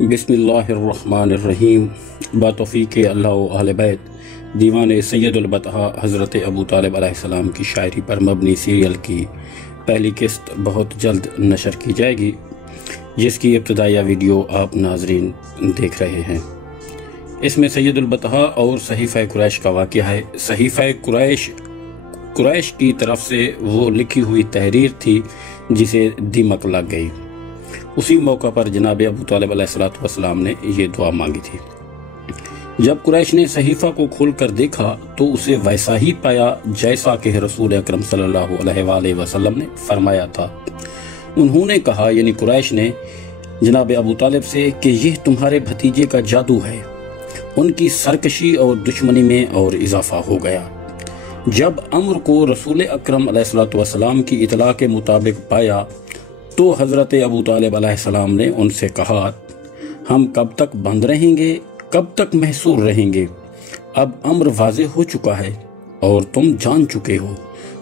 बिस्मिल्लाहिर्रहमानिर्रहीम। बातौफीक अल्लाह व अहले बैत दीवान सैयदुल बतहा हज़रत अबू तालिब अलैहिस्सलाम की शायरी पर मबनी सीरियल की पहली किस्त बहुत जल्द नशर की जाएगी, जिसकी इब्तदाइया वीडियो आप नाजरीन देख रहे हैं। इसमें सैयदुल बतहा और सहीफ़ा कुरैश का वाक़या है। सहीफ़ा कुरैश की तरफ से वो लिखी हुई तहरीर थी जिसे दीमक लग गई। उसी मौका पर जनाब अबू तालिब अलैहिस्सलाम ने ये दुआ मांगी थी। जब कुरैश ने सहीफ़ा को खोलकर देखा तो उसे वैसा ही पाया जैसा कि रसूल अकरम सल्लल्लाहु अलैहि वसल्लम ने फरमाया था। उन्होंने कहा, यानी कुरैश ने जनाब अबू तालिब से, कि यह तुम्हारे भतीजे का जादू है। उनकी सरकशी और दुश्मनी में और इजाफा हो गया। जब अम्र को रसूल अकरम अलैहिस्सलाम की इतला के मुताबिक पाया तो हज़रत अबू तालिब अलैहिस्सलाम ने उनसे कहा, हम कब तक बंद रहेंगे, कब तक महसूर रहेंगे? अब अम्र वाज़ेह हो चुका है और तुम जान चुके हो।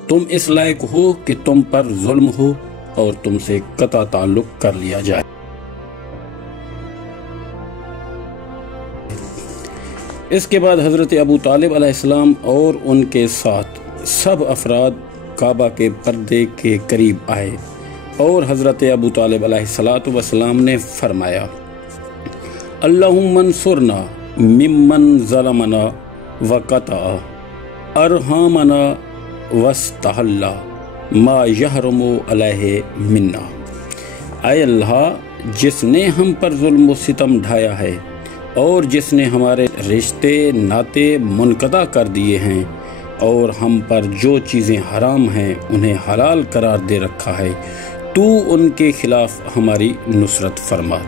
तुम इस लायक हो कि तुम पर जुल्म हो और तुमसे कता ताल्लुक कर लिया जाए। इसके बाद हज़रत अबू तालिब अलैहिस्सलाम और उनके साथ सब अफराद काबा के पर्दे के करीब आए और हज़रत अबू तालिब अलैहिस्सलाम ने फरमाया, अल्लाहुम्मा अंसुरना मिम्मन ज़लमना व क़ता अरहामना वस्तहल्ला मा यहरुमु अलैहि मिन्ना। ऐ अल्लाह, जिसने हम पर जुल्म व सितम ढाया है और जिसने हमारे रिश्ते नाते मुनक़ता कर दिए हैं और हम पर जो चीज़ें हराम हैं उन्हें हलाल करार दे रखा है, तू उनके खिलाफ हमारी नुसरत फरमा।